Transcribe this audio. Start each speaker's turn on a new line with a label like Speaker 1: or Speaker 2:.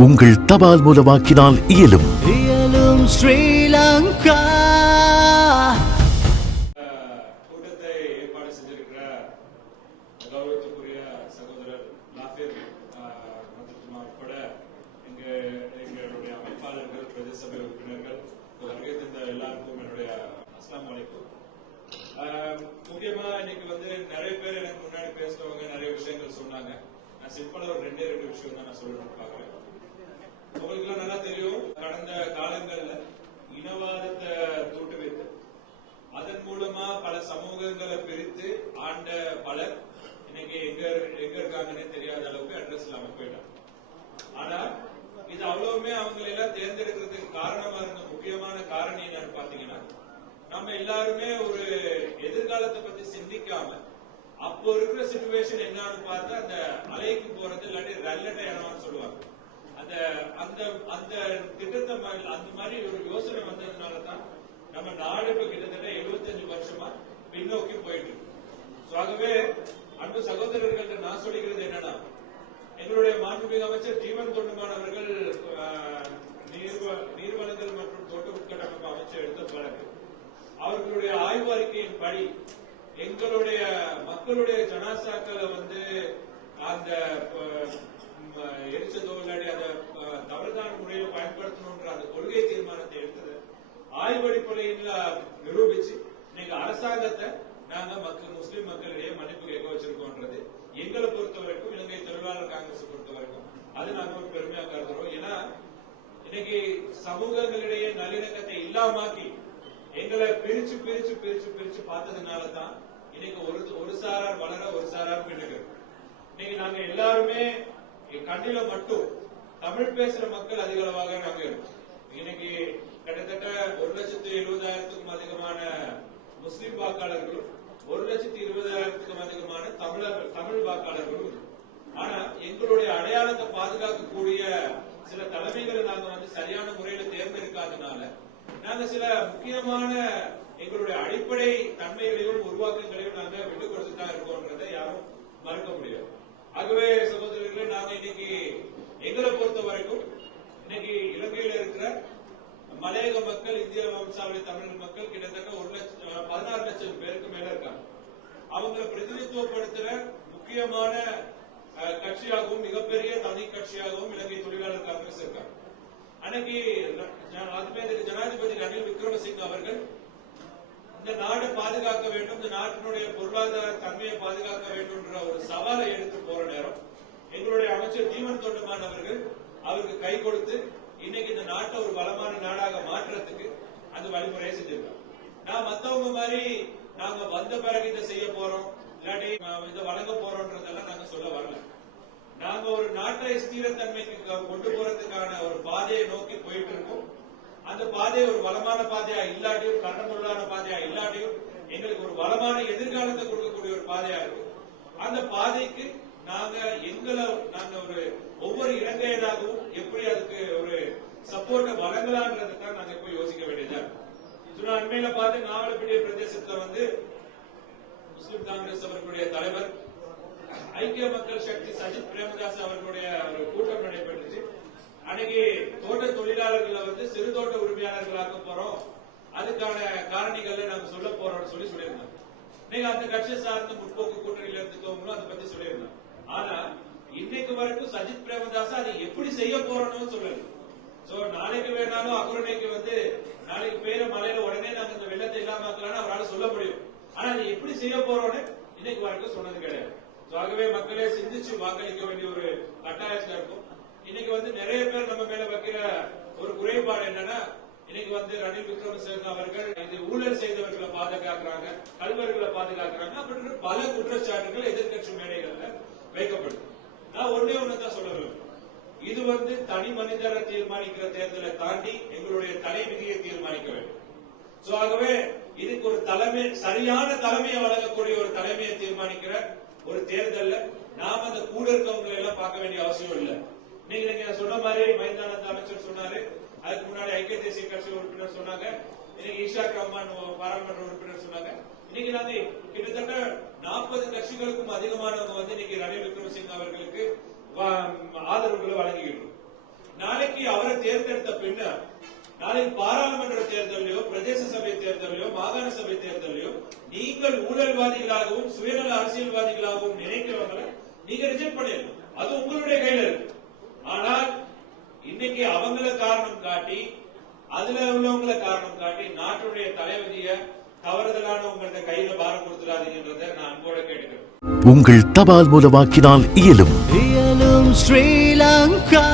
Speaker 1: உங்கள் தபால் மூலமாக்கினால் இயலும்.
Speaker 2: இயலும் ஸ்ரீலங்கா.
Speaker 3: கூட்டத்தை ஏற்பாடு செஞ்சிருக்கிற கௌரவத்துக்குரிய சகோதரர் லாஃபிர் மந்திரிமா உட்பட இங்க எங்களுடைய அமைப்பாளர்கள் பிரதேச சபை உறுப்பினர்கள் வருகை தந்த எல்லாருக்கும் என்னுடைய அஸ்லாம் வலைக்கும். ஆஹ், முக்கியமா இன்னைக்கு வந்து நிறைய பேர் எனக்கு முன்னாடி பேசுறவங்க நிறைய விஷயங்கள் சொன்னாங்க. நான் சிம்பிளா ஒரு ரெண்டே ரெண்டு விஷயம் தான் நான் சொல்லணும்னு பாக்குறேன் உங்களுக்கு நல்லா தெரியும் கடந்த காலங்கள்ல இனவாதத்தை தூட்டு வைத்து அதன் மூலமா பல சமூகங்களை பிரித்து ஆண்ட பலர் இன்னைக்கு எங்க எங்க இருக்காங்கன்னே தெரியாத அளவுக்கு அட்ரஸ் இல்லாம போயிட்டாங்க. ஆனா இது அவ்வளவுமே அவங்களை எல்லாம் தேர்ந்தெடுக்கிறதுக்கு காரணமா இருந்த முக்கியமான காரணம் என்னன்னு பாத்தீங்கன்னா நம்ம எல்லாருமே ஒரு எதிர்காலத்தை பத்தி சிந்திக்காம அப்போ இருக்கிற சுச்சுவேஷன் என்னன்னு பார்த்தா அந்த அலைக்கு போறது இல்லாட்டி ரல்லட்டை இனம்னு சொல்லுவாங்க. அந்த அந்த அந்த திட்டத்தை அந்த மாதிரி ஒரு யோசனை வந்ததுனால தான் நம்ம நாடு இப்ப கிட்டத்தட்ட 75 வருஷமா பின்னோக்கி போயிட்டு இருக்கு. ஆகவே அன்பு சகோதரர்கள்ட்ட நான் சொல்லிக்கிறது என்னன்னா எங்களுடைய மாண்புமிகு அமைச்சர் ஜீவன் தொண்டுமான் அவர்கள் நீர்வளங்கள் மற்றும் தோட்ட உட்கட்டமைப்பு அமைச்சர் எடுத்த பிறகு அவர்களுடைய ஆய்வு அறிக்கையின் படி எங்களுடைய மக்களுடைய ஜனாசாக்களை வந்து அந்த அஹ், அதை தவறுதான முறையில பயன்படுத்தணும்ன்ற அந்த கொள்கை தீர்மானத்தை எடுத்தது ஆய்வடிப்படையில் நிரூபிச்சு இன்னைக்கு அரசாங்கத்தை நாங்க மக்கள் முஸ்லிம் மக்களிடையே மன்னிப்பு கேட்க வச்சிருக்கோம்ன்றது எங்களை பொறுத்த வரைக்கும் இலங்கை தொழிலாளர் காங்கிரஸ் பொறுத்த வரைக்கும் அது நாங்க ஒரு பெருமையா கருதுறோம். ஏன்னா இன்னைக்கு சமூகங்களிடையே நல்லிணக்கத்தை இல்லாமாக்கி எங்களை பிரிச்சு பிரிச்சு பிரிச்சு பிரிச்சு பார்த்ததுனால தான் இன்னைக்கு ஒரு ஒரு சாரார் வளர ஒரு சாரார் பின்னுக்கு. இன்னைக்கு நாங்க எல்லாருமே கண்ணில மட்டும் தமிழ் பேசுற மக்கள் அதிக அளவாக நாங்க இருக்கோம். இன்னைக்கு கிட்டத்தட்ட ஒரு லட்சத்து எழுபதாயிரத்துக்கும் அதிகமான முஸ்லிம் வாக்காளர்களும் ஒரு லட்சத்து இருபதாயிரத்துக்கும் அதிகமான தமிழர்கள் தமிழ் வாக்காளர்களும் ஆனா எங்களுடைய அடையாளத்தை பாதுகாக்கக்கூடிய சில தலைமைகளை நாங்க வந்து சரியான முறையில தேர்ந்தெடுக்காதனால நாங்க சில முக்கியமான எங்களுடைய அடிப்படை தன்மைகளையும் உருவாக்கங்களையும் நாங்க விட்டுக் கொடுத்து தான் இருக்கோன்றதை யாரும் ஆகவே சகோதரர்களே நாங்க இன்னைக்கு எங்களை பொறுத்த வரைக்கும் இன்னைக்கு இலங்கையில இருக்கிற மலையக மக்கள் இந்திய வம்சாவளி தமிழ் மக்கள் கிட்டத்தட்ட ஒரு லட்சம் பதினாறு லட்சம் பேருக்கு மேல இருக்காங்க. அவங்களை பிரதிநிதித்துவப்படுத்துற முக்கியமான கட்சியாகவும் மிகப்பெரிய தனி கட்சியாகவும் இலங்கை தொழிலாளர் காங்கிரஸ் இருக்காங்க. அன்னைக்கு ஜனாதிபதி ரணில் விக்ரமசிங்க அவர்கள் இந்த நாடு பாதுகாக்க வேண்டும் இந்த நாட்டினுடைய பொருளாதார தன்மையை பாதுகாக்க வேண்டும் என்ற ஒரு சவாலை எடுத்து அமைச்சர் ஜீவன் தொண்டமான் அவர்கள் அவருக்கு கை கொடுத்து இன்னைக்கு இந்த நாட்டை ஒரு வளமான நாடாக மாற்றுறதுக்கு அந்த வழிமுறையை செஞ்சிருக்காங்க. நான் மத்தவங்க மாதிரி நாங்க வந்த பிறகு இதை செய்ய போறோம் இல்லாட்டி இதை வழங்க போறோம்ன்றதெல்லாம் நாங்க சொல்ல வரல. நாங்க ஒரு நாட்டை ஸ்திரத்தன்மைக்கு கொண்டு போறதுக்கான ஒரு பாதையை நோக்கி போயிட்டு இருக்கோம். அந்த பாதை ஒரு வளமான பாதையா இல்லாட்டியும் கண்ணமுள்ளான பாதையா இல்லாட்டியும் எங்களுக்கு ஒரு வளமான எதிர்காலத்தை கொடுக்கக்கூடிய ஒரு பாதையா இருக்கும். அந்த பாதைக்கு நாங்க எங்களை நாங்க ஒரு ஒவ்வொரு இலங்கையனாகவும் எப்படி அதுக்கு ஒரு சப்போர்ட்டை வழங்கலான்றதுக்காக நாங்க போய் யோசிக்க வேண்டியதா இருக்கு. அண்மையில பார்த்து நாவலப்பிடிய பிரதேசத்துல வந்து முஸ்லிம் காங்கிரஸ் அவர்களுடைய தலைவர் ஐக்கிய மக்கள் சக்தி சஜித் பிரேமதாஸ் அவர்களுடைய ஒரு கூட்டம் நடைபெற்றுச்சு அன்னைக்கு தோட்ட தொழிலாளர்களை வந்து சிறு தோட்ட உரிமையாளர்களாக்க போறோம். அதுக்கான காரணிகளை நாங்க சொல்ல போறோம்னு சொல்லி சொல்லியிருந்தோம் நீங்க அந்த கட்சி சார்ந்த முற்போக்கு கூட்டணியில இருந்துக்கவங்களும் அதை பத்தி சொல்லியிருந்தோம் ஆனா இன்னைக்கு வரைக்கும் சஜித் பிரேமதாஸ் அதை எப்படி செய்ய போறோம்னு சொல்லல சோ நாளைக்கு வேணாலும் அகுரணைக்கு வந்து நாளைக்கு பெய்யுற மழையில உடனே நாங்க இந்த வெள்ளத்தை இல்லாமக்கலாம்னு அவரால் சொல்ல முடியும். ஆனா அதை எப்படி செய்ய போறோம்னு இன்னைக்கு வரைக்கும் சொன்னது கிடையாது. ஆகவே மக்களே சிந்திச்சு வாக்களிக்க வேண்டிய ஒரு கட்டாயத்துல இருக்கும். இன்னைக்கு வந்து நிறைய பேர் நம்ம மேல வைக்கிற ஒரு குறைபாடு என்னன்னா இன்னைக்கு வந்து ரணில் விக்ரமசிங்க அவர்கள் இது ஊழல் செய்தவர்களை பாதுகாக்கிறாங்க கல்வர்களை பாதுகாக்கிறாங்க அப்படின்ற பல குற்றச்சாட்டுகள் எதிர்க்கட்சி மேடைகள்ல வைக்கப்படும். நான் ஒன்னே ஒண்ணுதான் சொல்ல விரும்புறேன். இது வந்து தனி மனிதரை தீர்மானிக்கிற தேர்தலை தாண்டி எங்களுடைய தலைவிதியை தீர்மானிக்க வேண்டும். சோ ஆகவே இதுக்கு ஒரு தலைமை சரியான தலைமையை வழங்கக்கூடிய ஒரு தலைமையை தீர்மானிக்கிற ஒரு தேர்தல்ல நாம அந்த கூட இருக்கவங்களை எல்லாம் பார்க்க வேண்டிய அவசியம் இல்ல. நீங்க நீங்க சொன்ன மாதிரி மைதானந்த அமைச்சர் சொன்னாரு. அதுக்கு முன்னாடி ஐக்கிய தேசிய கட்சி உறுப்பினர் சொன்னாங்க. இன்னைக்கு ஈஷா ரஹ்மான் பாராளுமன்ற உறுப்பினர் சொன்னாங்க. இன்னைக்கு நாங்க கிட்டத்தட்ட நாற்பது கட்சிகளுக்கும் அதிகமானவங்க வந்து இன்னைக்கு ரணில் விக்ரமசிங்க அவர்களுக்கு ஆதரவுகளை ஆதரவுகளை நாளைக்கு அவரை தேர்ந்தெடுத்த பின்னர் நாளைக்கு பாராளுமன்ற தேர்தலையோ பிரதேச சபை தேர்தலையோ மாகாண சபை தேர்தலையோ நீங்கள் ஊழல்வாதிகளாகவும் சுயநல அரசியல்வாதிகளாகவும் நினைக்கிறவங்களை நீங்க ரிஜெக்ட் பண்ணிடலாம். அது உங்களுடைய கையில இருக்கு. ஆனால் இன்னைக்கு அவங்கள காரணம் காட்டி அதுல உள்ளவங்கள காரணம் காட்டி நாட்டுடைய தலைவதியை தவறுதலான உங்கள்ட்ட கையில பாரம் கொடுத்துடாதீங்கன்றதை நான் அன்போட கேட்டுக்கிறேன்.
Speaker 1: உங்கள் தபால் மூலமாக்கினால் இயலும்.
Speaker 2: இயலும் ஸ்ரீலங்கா.